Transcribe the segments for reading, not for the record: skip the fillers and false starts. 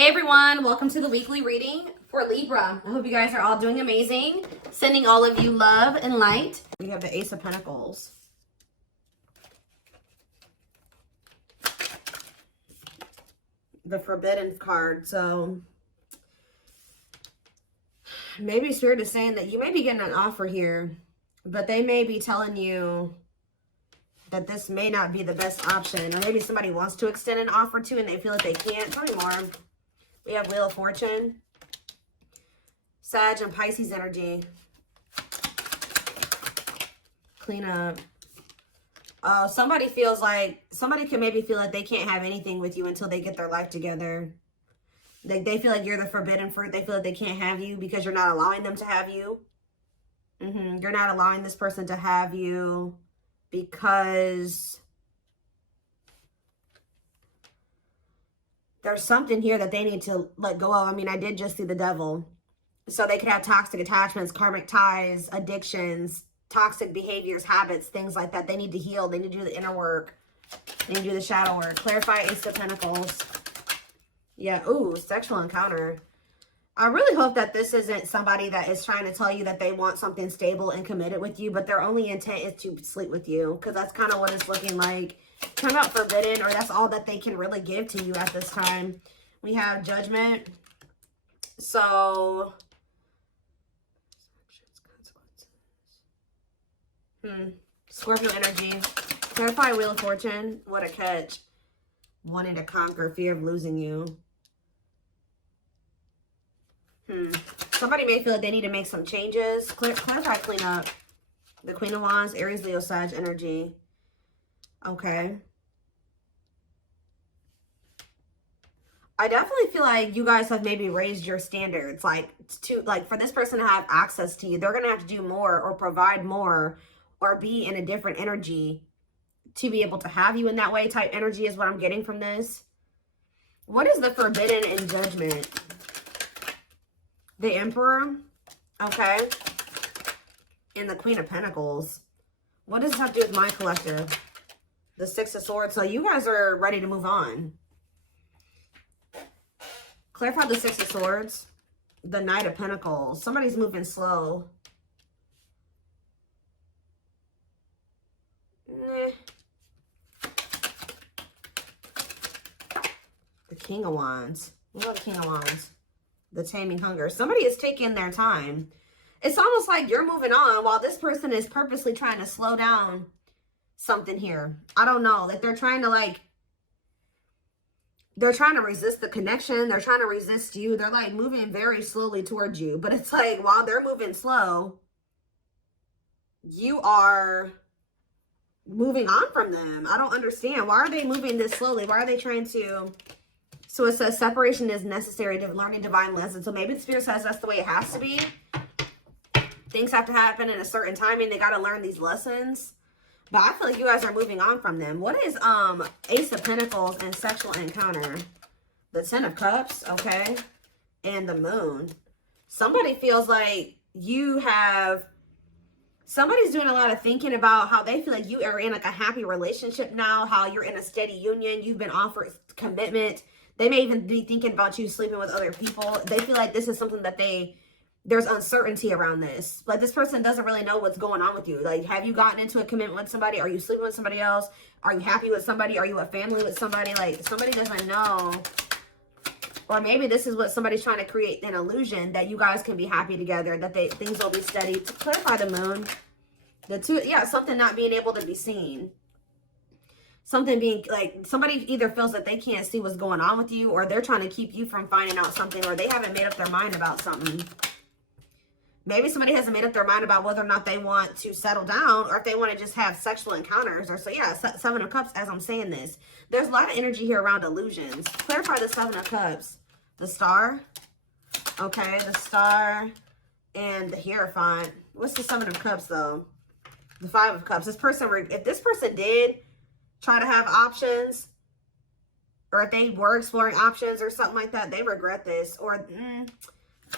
Hey everyone, welcome to the weekly reading for Libra. I hope you guys are all doing amazing. Sending all of you love and light. We have the Ace of Pentacles. The Forbidden card. So maybe Spirit is saying that you may be getting an offer here, but they may be telling you that this may not be the best option. Or maybe somebody wants to extend an offer to and they feel like they can't. Tell me more. We have Wheel of Fortune, Sag and Pisces energy. Clean up. Somebody feels like, somebody can maybe feel like they can't have anything with you until they get their life together. They feel like you're the forbidden fruit. They feel like they can't have you because you're not allowing them to have you. You're not allowing this person to have you because there's something here that they need to let go of. I mean, I did just see the Devil. So they could have toxic attachments, karmic ties, addictions, toxic behaviors, habits, things like that. They need to heal. They need to do the inner work. They need to do the shadow work. Clarify Ace of Pentacles. Yeah, ooh, sexual encounter. I really hope that this isn't somebody that is trying to tell you that they want something stable and committed with you, but their only intent is to sleep with you, because that's kind of what it's looking like. Come out forbidden, or that's all that they can really give to you at this time. We have Judgment. So Scorpio energy. Clarify Wheel of Fortune. What a catch. Wanting to conquer, fear of losing you. Somebody may feel like they need to make some changes. Clarify, clean up. The Queen of Wands, Aries, Leo, Sag energy. Okay. I definitely feel like you guys have maybe raised your standards. Like for this person to have access to you, they're going to have to do more or provide more or be in a different energy to be able to have you in that way. Type energy is what I'm getting from this. What is the Forbidden in Judgment? The Emperor. Okay. And the Queen of Pentacles. What does this have to do with my collective? The Six of Swords. So you guys are ready to move on. Clarify the Six of Swords. The Knight of Pentacles. Somebody's moving slow. The King of Wands. What about the King of Wands? The Taming Hunger. Somebody is taking their time. It's almost like you're moving on while this person is purposely trying to slow down something here. I don't know. Like they're trying to they're trying to resist the connection. They're trying to resist you. They're like moving very slowly towards you. But it's like while they're moving slow, you are moving on from them. I don't understand. Why are they moving this slowly? Why are they trying to... So it says separation is necessary to learning divine lessons. So maybe the Spirit says that's the way it has to be. Things have to happen in a certain timing. They got to learn these lessons. But I feel like you guys are moving on from them. What is Ace of Pentacles and sexual encounter? The Ten of Cups, okay? And the Moon. Somebody feels like somebody's doing a lot of thinking about how they feel like you are in like a happy relationship now, how you're in a steady union, you've been offered commitment. They may even be thinking about you sleeping with other people. They feel like this is something that there's uncertainty around this. Like this person doesn't really know what's going on with you. Like, have you gotten into a commitment with somebody? Are you sleeping with somebody else? Are you happy with somebody? Are you a family with somebody? Like somebody doesn't know. Or maybe this is what somebody's trying to create, an illusion that you guys can be happy together, that things will be steady. To clarify the Moon, something not being able to be seen. Something being like, somebody either feels that they can't see what's going on with you, or they're trying to keep you from finding out something, or they haven't made up their mind about something. Maybe somebody hasn't made up their mind about whether or not they want to settle down, or if they want to just have sexual encounters. Or so, yeah, Seven of Cups as I'm saying this. There's a lot of energy here around illusions. Clarify the Seven of Cups. The Star. Okay, the Star and the Hierophant. What's the Seven of Cups, though? The Five of Cups. If this person did try to have options, or if they were exploring options or something like that, they regret this. Or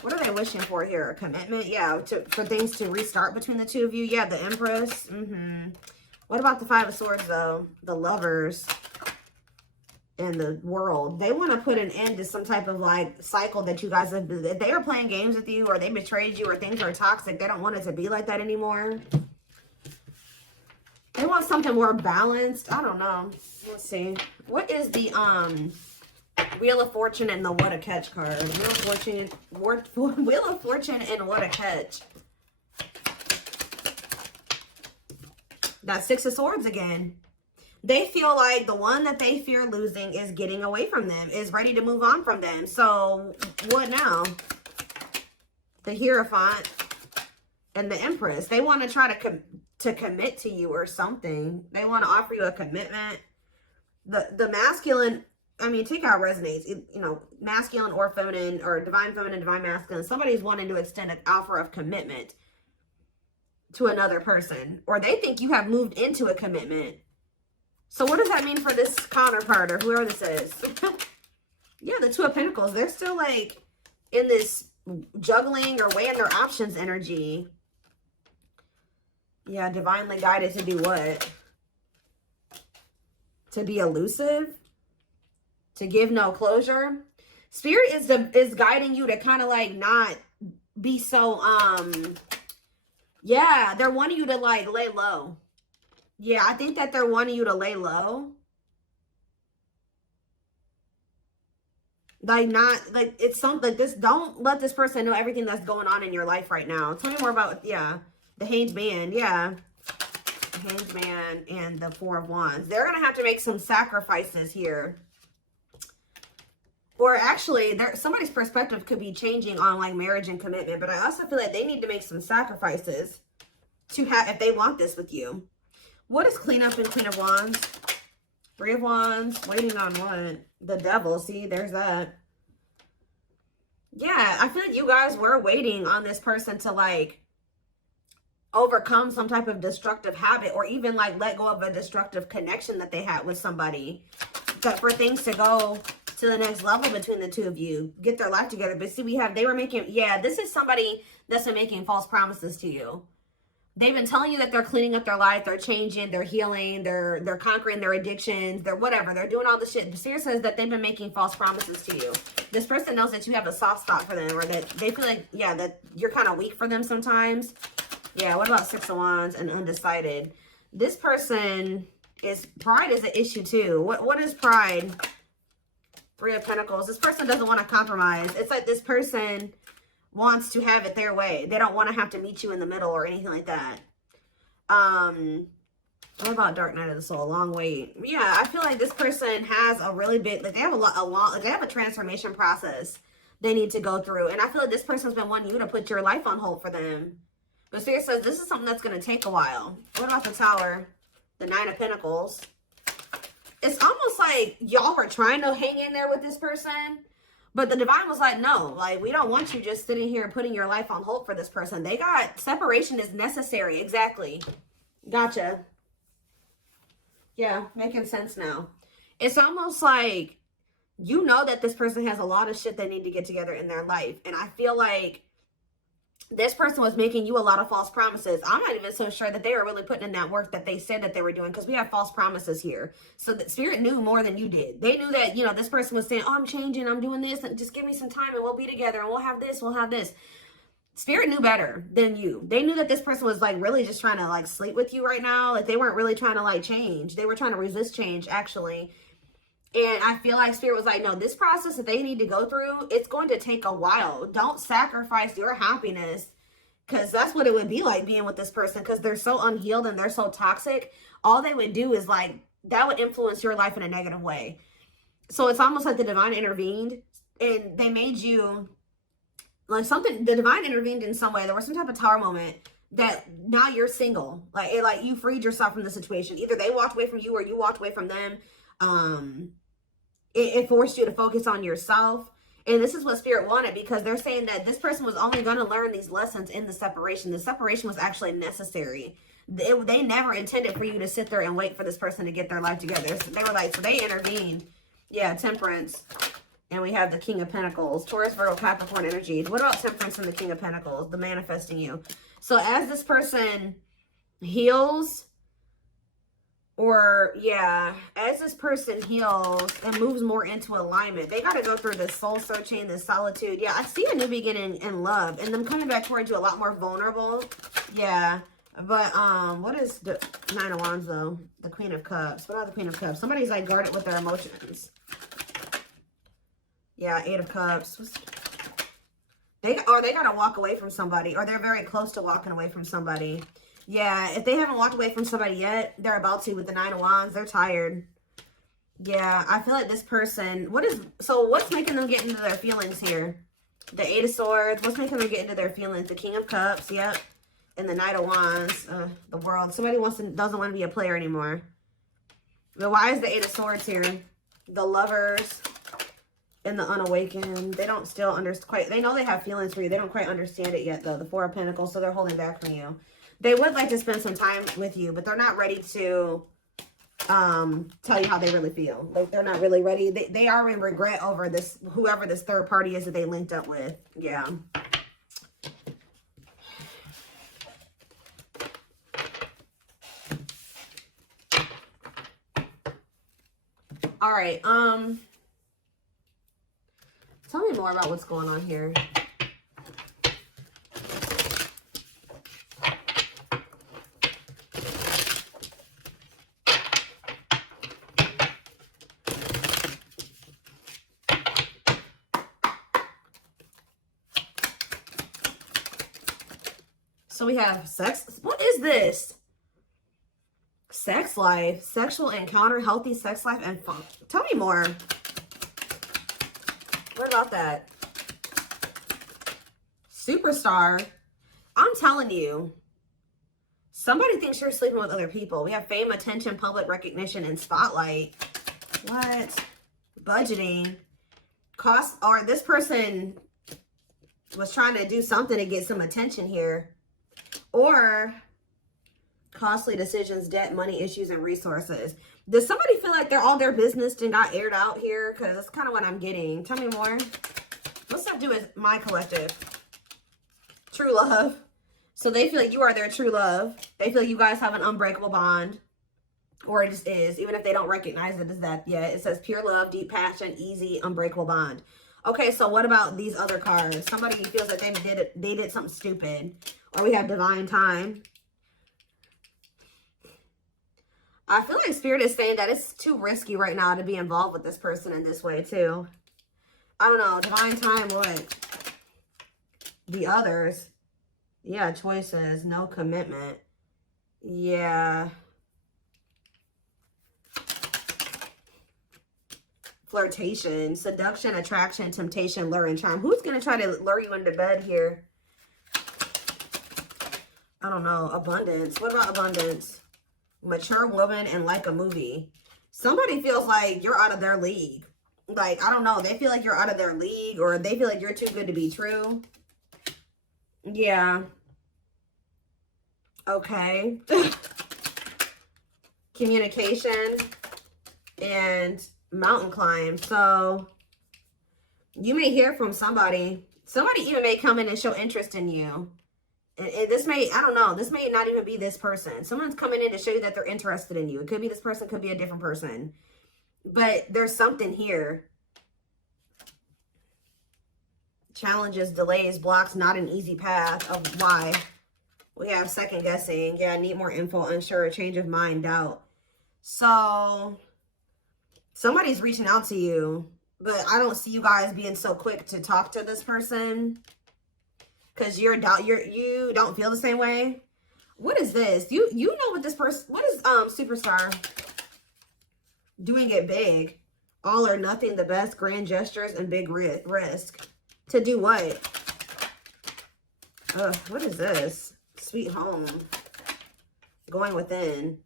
what are they wishing for here? A commitment? Yeah, for things to restart between the two of you. Yeah, the Empress. What about the Five of Swords, though? The Lovers. and the world. They want to put an end to some type of like cycle that you guys have. If they are playing games with you, or they betrayed you, or things are toxic, they don't want it to be like that anymore. They want something more balanced. I don't know. Let's see. What is the Wheel of Fortune and the What a Catch card? Wheel of Fortune, Wheel of Fortune and What a Catch. That Six of Swords again. They feel like the one that they fear losing is getting away from them, is ready to move on from them. So what now? The Hierophant and the Empress. They want to try to commit to you or something. They want to offer you a commitment. The masculine, I mean, take how it resonates. You know, masculine or feminine, or divine feminine, divine masculine. Somebody's wanting to extend an offer of commitment to another person, or they think you have moved into a commitment. So what does that mean for this counterpart, or whoever this is? Yeah, the Two of Pentacles. They're still like in this juggling or weighing their options energy. Yeah, divinely guided to do what? To be elusive? To give no closure? Spirit is guiding you to kind of like not be so, yeah, they're wanting you to like lay low. Yeah, I think that they're wanting you to lay low. Like not, like it's something like this. Don't let this person know everything that's going on in your life right now. Tell me more about, yeah, the Hanged Man. Yeah. The Hanged Man and the Four of Wands. They're going to have to make some sacrifices here. Or actually, somebody's perspective could be changing on like marriage and commitment. But I also feel like they need to make some sacrifices to have, if they want this with you. What is Clean Up and Queen of Wands? Three of Wands. Waiting on what? The Devil. See, there's that. Yeah, I feel like you guys were waiting on this person to like overcome some type of destructive habit, or even like let go of a destructive connection that they had with somebody. But for things to go to the next level between the two of you, get their life together. But see, they were making, yeah, this is somebody that's been making false promises to you. They've been telling you that they're cleaning up their life, they're changing, they're healing, they're conquering their addictions, they're whatever. They're doing all this shit. The Spirit says that they've been making false promises to you. This person knows that you have a soft spot for them, or that they feel like, yeah, that you're kind of weak for them sometimes. Yeah, what about Six of Wands and undecided? This person is, pride is an issue too. What is pride? Three of Pentacles. This person doesn't want to compromise. It's like this person wants to have it their way. They don't want to have to meet you in the middle or anything like that. What about Dark Night of the Soul? Long wait. Yeah, I feel like this person has a really big, like they have they have a transformation process they need to go through. And I feel like this person's been wanting you to put your life on hold for them. But Spirit says this is something that's going to take a while. What about the Tower? The Nine of Pentacles. It's almost like y'all were trying to hang in there with this person, but the Divine was like, no, like, we don't want you just sitting here putting your life on hold for this person. They got, separation is necessary. Exactly. Gotcha. Yeah, making sense now. It's almost like, you know that this person has a lot of shit they need to get together in their life. And I feel like this person was making you a lot of false promises. I'm not even so sure that they were really putting in that work that they said that they were doing, because we have false promises here. So the Spirit knew more than you did. They knew that, you know, this person was saying, oh, I'm changing, I'm doing this, and just give me some time and we'll be together and we'll have this, we'll have this. Spirit knew better than you. They knew that this person was like really just trying to like sleep with you right now. Like they weren't really trying to like change. They were trying to resist change, actually. And I feel like Spirit was like, no, this process that they need to go through, it's going to take a while. Don't sacrifice your happiness, because that's what it would be like being with this person, because they're so unhealed and they're so toxic. All they would do is like, that would influence your life in a negative way. So it's almost like the Divine intervened and they made you like something, the Divine intervened in some way. There was some type of Tower moment that now you're single. Like you freed yourself from the situation. Either they walked away from you or you walked away from them. It forced you to focus on yourself. And this is what Spirit wanted, because they're saying that this person was only going to learn these lessons in the separation. The separation was actually necessary. They never intended for you to sit there and wait for this person to get their life together. So they were like, so they intervened. Yeah, Temperance. And we have the King of Pentacles. Taurus, Virgo, Capricorn energies. What about Temperance and the King of Pentacles? The manifesting you. So as this person heals, Or, yeah, as this person heals and moves more into alignment, they got to go through this soul searching, this solitude. Yeah, I see a new beginning in love and them coming back towards you a lot more vulnerable. Yeah, but what is the Nine of Wands, though? The Queen of Cups. What about the Queen of Cups? Somebody's, like, guarded with their emotions. Yeah, Eight of Cups. They got to walk away from somebody, or they're very close to walking away from somebody. Yeah, if they haven't walked away from somebody yet, they're about to with the Nine of Wands. They're tired. Yeah, I feel like this person, what's making them get into their feelings here? The Eight of Swords. What's making them get into their feelings? The King of Cups, yep. And the Knight of Wands, the World. Somebody doesn't want to be a player anymore. But why is the Eight of Swords here? The Lovers and the Unawakened. They don't still understand they know they have feelings for you. They don't quite understand it yet, though. The Four of Pentacles, so they're holding back from you. They would like to spend some time with you, but they're not ready to tell you how they really feel. Like, they're not really ready. They are in regret over this, whoever this third party is that they linked up with. Yeah. All right. Tell me more about what's going on here. So we have sex. What is this? Sex life, sexual encounter, healthy sex life, and fun. Tell me more. What about that? Superstar. I'm telling you, somebody thinks you're sleeping with other people. We have fame, attention, public recognition, and spotlight. What? Budgeting. Cost, or this person was trying to do something to get some attention here. Or costly decisions, debt, money issues, and resources. Does somebody feel like all their business and got aired out here? Because that's kind of what I'm getting. Tell me more. What's that do with my collective? True love. So they feel like you are their true love. They feel you guys have an unbreakable bond. Or it just is. Even if they don't recognize it as that yet. It says pure love, deep passion, easy, unbreakable bond. Okay, so what about these other cards? Somebody feels like they did something stupid. Or we have divine time. I feel like Spirit is saying that it's too risky right now to be involved with this person in this way, too. I don't know. Divine time, what? The others. Yeah, choices. No commitment. Yeah. Flirtation. Seduction, attraction, temptation, lure, and charm. Who's going to try to lure you into bed here? I don't know. Abundance. What about abundance? Mature woman and like a movie. Somebody feels like you're out of their league. Like, I don't know. They feel like you're out of their league, or they feel like you're too good to be true. Yeah. Okay. Communication and mountain climb. So you may hear from somebody. Somebody even may come in and show interest in you. And this may, I don't know, this may not even be this person. Someone's coming in to show you that they're interested in you. It could be this person, could be a different person. But there's something here. Challenges, delays, blocks, not an easy path of why. We have second guessing. Yeah, need more info, unsure, change of mind, doubt. So somebody's reaching out to you, but I don't see you guys being so quick to talk to this person. Because you don't feel the same way. What is this? You know what this person, what is Superstar? Doing it big. All or nothing, the best, grand gestures, and big risk. To do what? What is this? Sweet home. Going within.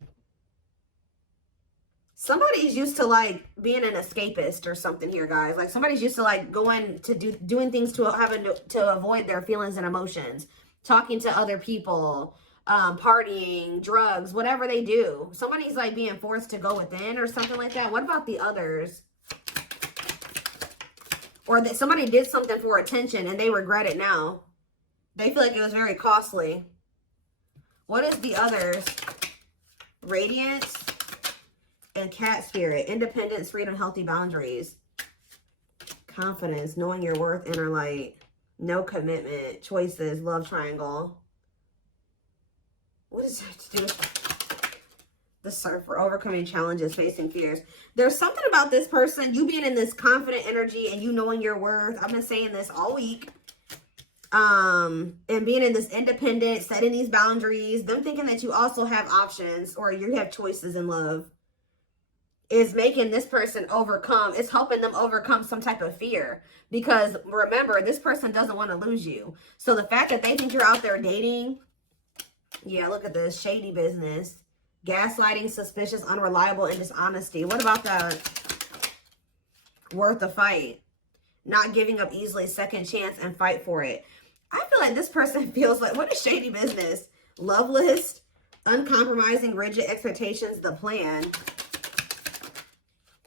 Somebody's used to like being an escapist or something here, guys. Like somebody's used to like doing things to avoid their feelings and emotions. Talking to other people, partying, drugs, whatever they do. Somebody's like being forced to go within or something like that. What about the others? Or that somebody did something for attention and they regret it now. They feel like it was very costly. What is the others? Radiance. and cat spirit. Independence, freedom, healthy boundaries. Confidence, knowing your worth, inner light. No commitment, choices, love triangle. What does that have to do with the surfer? Overcoming challenges, facing fears. There's something about this person, you being in this confident energy and you knowing your worth. I've been saying this all week. And being in this independent, setting these boundaries, them thinking that you also have options or you have choices in love is making this person overcome. It's helping them overcome some type of fear, because remember, this person doesn't want to lose you. So the fact that they think you're out there dating, yeah, look at this, shady business, gaslighting, suspicious, unreliable, and dishonesty. What about that? Worth the fight, not giving up easily, second chance, and fight for it. I feel like this person feels like, what is shady business? Loveless, uncompromising, rigid expectations, the plan,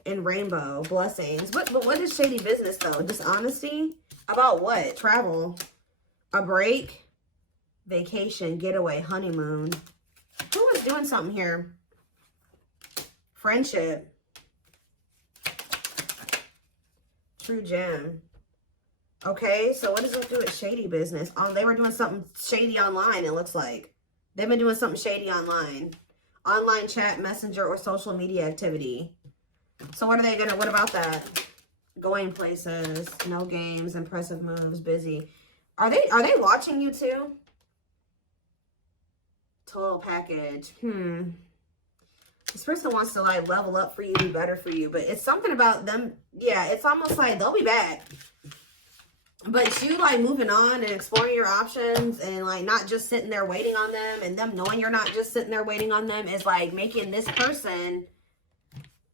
and rainbow, blessings. But what is shady business though? Dishonesty? About what? Travel, a break, vacation, getaway, honeymoon. Who was doing something here? Friendship. True gem. Okay, so what does it do with shady business? Oh, they were doing something shady online, it looks like. They've been doing something shady online. Online chat, messenger, or social media activity. So what about that? Going places, no games, impressive moves, busy. Are they watching you too? Total package. This person wants to like level up for you, be better for you, but it's something about them. Yeah, it's almost like they'll be back. But you like moving on and exploring your options and like not just sitting there waiting on them, and them knowing you're not just sitting there waiting on them is like making this person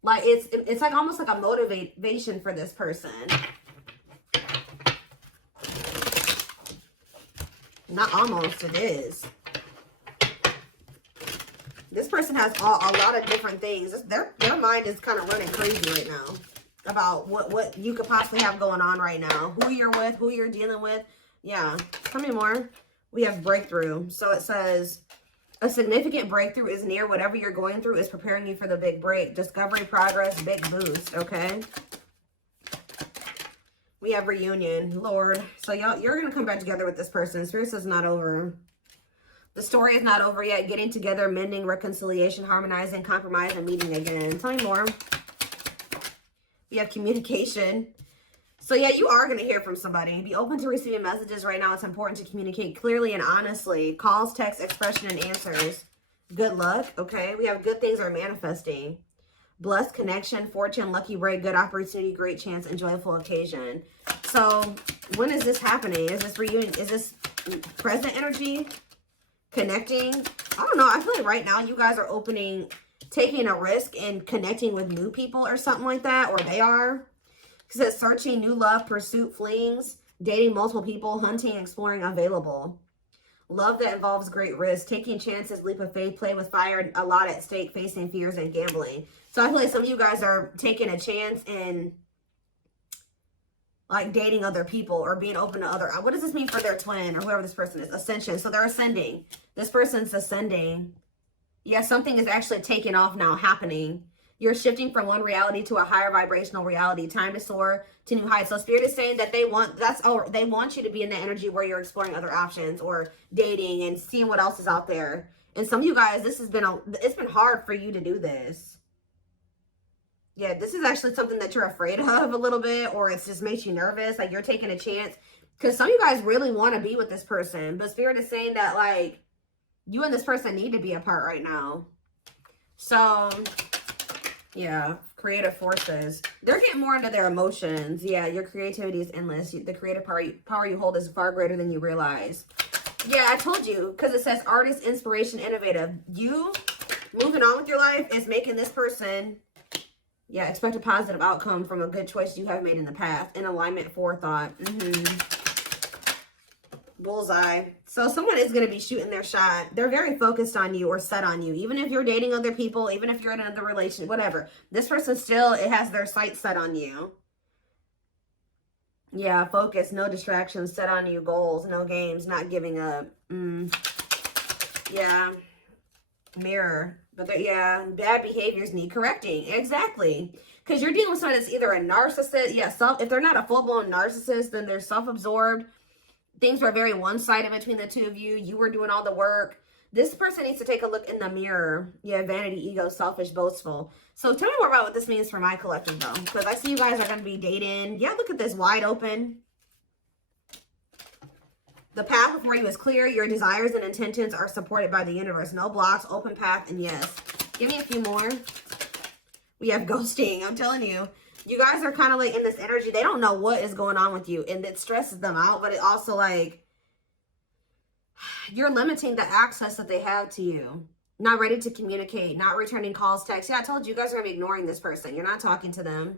like it's like almost like a motivation for this person. Not almost, it is. This person has a lot of different things. Their mind is kind of running crazy right now about what you could possibly have going on right now. Who you're with, who you're dealing with. Yeah. Tell me more. We have breakthrough. So it says, a significant breakthrough is near. Whatever you're going through is preparing you for the big break. Discovery, progress, big boost. Okay. We have reunion. Lord. So you're going to come back together with this person. Spirit is not over. The story is not over yet. Getting together, mending, reconciliation, harmonizing, compromise, and meeting again. Tell me more. We have communication. So yeah, you are going to hear from somebody. Be open to receiving messages right now. It's important to communicate clearly and honestly. Calls, texts, expression, and answers. Good luck. Okay. We have good things are manifesting. Blessed connection, fortune, lucky break, good opportunity, great chance, and joyful occasion. So when is this happening? Is this reunion? Is this present energy? Connecting? I don't know. I feel like right now you guys are taking a risk and connecting with new people or something like that, or they are. Because it's searching, new love, pursuit, flings, dating multiple people, hunting, exploring, available. Love that involves great risk, taking chances, leap of faith, play with fire, a lot at stake, facing fears, and gambling. So I feel like some of you guys are taking a chance in like dating other people or being open to other. What does this mean for their twin or whoever this person is? Ascension. So they're ascending. This person's ascending. Yeah, something is actually taking off now, happening. You're shifting from one reality to a higher vibrational reality. Time to soar to new heights. So Spirit is saying that they want you to be in the energy where you're exploring other options or dating and seeing what else is out there. And some of you guys, it's been hard for you to do this. Yeah, this is actually something that you're afraid of a little bit, or it just makes you nervous. Like you're taking a chance because some of you guys really want to be with this person, but Spirit is saying that like you and this person need to be apart right now. So yeah, creative forces. They're getting more into their emotions. Yeah, your creativity is endless. The creative power you hold is far greater than you realize. Yeah, I told you, because it says artist, inspiration, innovative. You moving on with your life is making this person, yeah, expect a positive outcome from a good choice you have made in the past. In alignment, forethought. Bullseye. So someone is going to be shooting their shot. They're very focused on you or set on you. Even if you're dating other people, even if you're in another relationship, whatever. This person still, it has their sights set on you. Yeah, focus, no distractions, set on you, goals, no games, not giving up. Yeah. Mirror. But yeah, bad behaviors need correcting. Exactly. Because you're dealing with somebody that's either a narcissist. Yeah, if they're not a full-blown narcissist, then they're self-absorbed. Things were very one-sided between the two of you. You were doing all the work. This person needs to take a look in the mirror. Yeah, vanity, ego, selfish, boastful. So tell me more about what this means for my collective, though. Because I see you guys are going to be dating. Yeah, look at this, wide open. The path before you is clear. Your desires and intentions are supported by the universe. No blocks, open path, and yes. Give me a few more. We have ghosting. I'm telling you. You guys are kind of like in this energy. They don't know what is going on with you. And it stresses them out. But it also like, you're limiting the access that they have to you. Not ready to communicate. Not returning calls, texts. Yeah, I told you, you guys are going to be ignoring this person. You're not talking to them.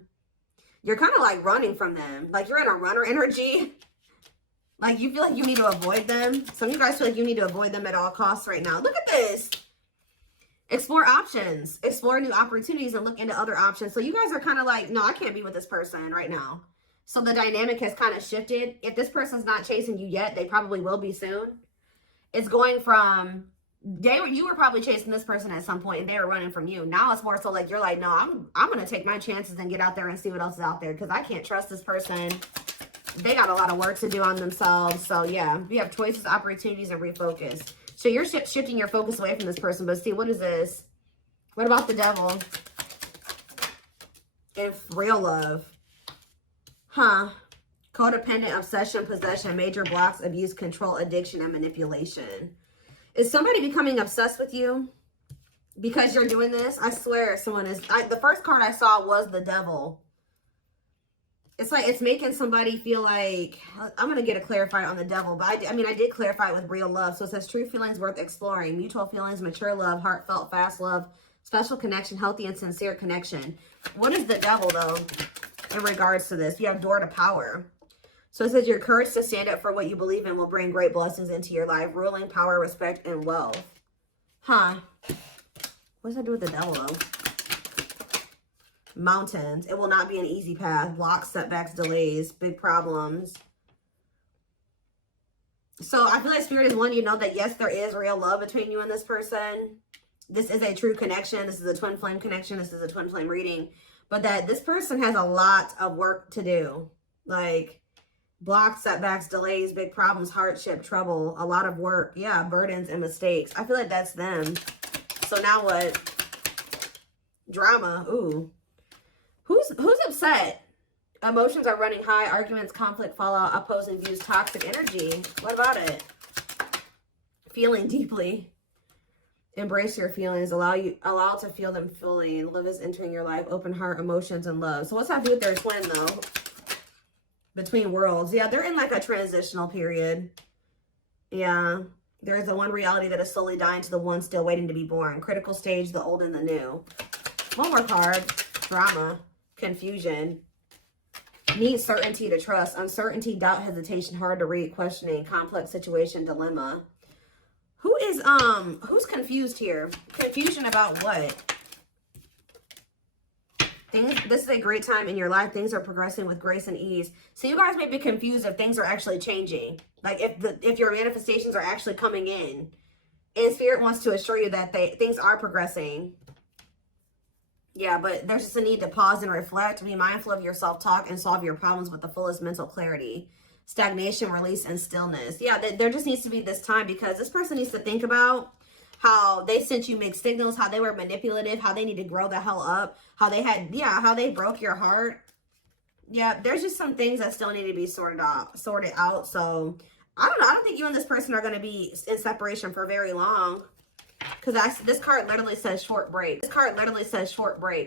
You're kind of like running from them. Like you're in a runner energy. Like you feel like you need to avoid them. Some of you guys feel like you need to avoid them at all costs right now. Look at this. Explore options. Explore new opportunities and look into other options. So you guys are kind of like, no, I can't be with this person right now. So the dynamic has kind of shifted. If this person's not chasing you yet, they probably will be soon. It's going from, you were probably chasing this person at some point and they were running from you. Now it's more so like, you're like, no, I'm going to take my chances and get out there and see what else is out there. Because I can't trust this person. They got a lot of work to do on themselves. So yeah, we have choices, opportunities, and refocus. So you're shifting your focus away from this person. But see, what is this? What about the devil? And real love. Huh. Codependent, obsession, possession, major blocks, abuse, control, addiction, and manipulation. Is somebody becoming obsessed with you because you're doing this? I swear someone is. The first card I saw was the devil. It's like it's making somebody feel like, I'm going to get a clarifier on the devil, but I mean, I did clarify it with real love. So it says true feelings worth exploring, mutual feelings, mature love, heartfelt, fast love, special connection, healthy and sincere connection. What is the devil, though, in regards to this? You have door to power. So it says your courage to stand up for what you believe in will bring great blessings into your life, ruling, power, respect, and wealth. Huh. What does that do with the devil, though? Mountains. It will not be an easy path. Blocks, setbacks, delays, big problems. So I feel like Spirit is wanting you to know that yes, there is real love between you and this person. This is a true connection. This is a twin flame connection. This is a twin flame reading. But that this person has a lot of work to do. Like blocks, setbacks, delays, big problems, hardship, trouble, a lot of work. Yeah, burdens and mistakes. I feel like that's them. So now what? Drama. Ooh. Who's upset? Emotions are running high. Arguments, conflict, fallout, opposing views, toxic energy. What about it? Feeling deeply. Embrace your feelings. Allow to feel them fully. Love is entering your life. Open heart, emotions, and love. So what's that do with their twin, though? Between worlds. Yeah, they're in like a transitional period. Yeah. There's the one reality that is slowly dying to the one still waiting to be born. Critical stage, the old and the new. One more card. Drama. Confusion. Need certainty to trust. Uncertainty, doubt, hesitation, hard to read, questioning, complex situation, dilemma. Who's confused here? Confusion about what? This is a great time in your life. Things are progressing with grace and ease. So you guys may be confused if things are actually changing. Like if your manifestations are actually coming in. And Spirit wants to assure you that things are progressing. Yeah, but there's just a need to pause and reflect, be mindful of your self-talk, and solve your problems with the fullest mental clarity. Stagnation, release, and stillness. Yeah, there just needs to be this time because this person needs to think about how they sent you mixed signals, how they were manipulative, how they need to grow the hell up, how they broke your heart. Yeah, there's just some things that still need to be sorted out. So, I don't know. I don't think you and this person are going to be in separation for very long. Because this card literally says short break. This card literally says short break.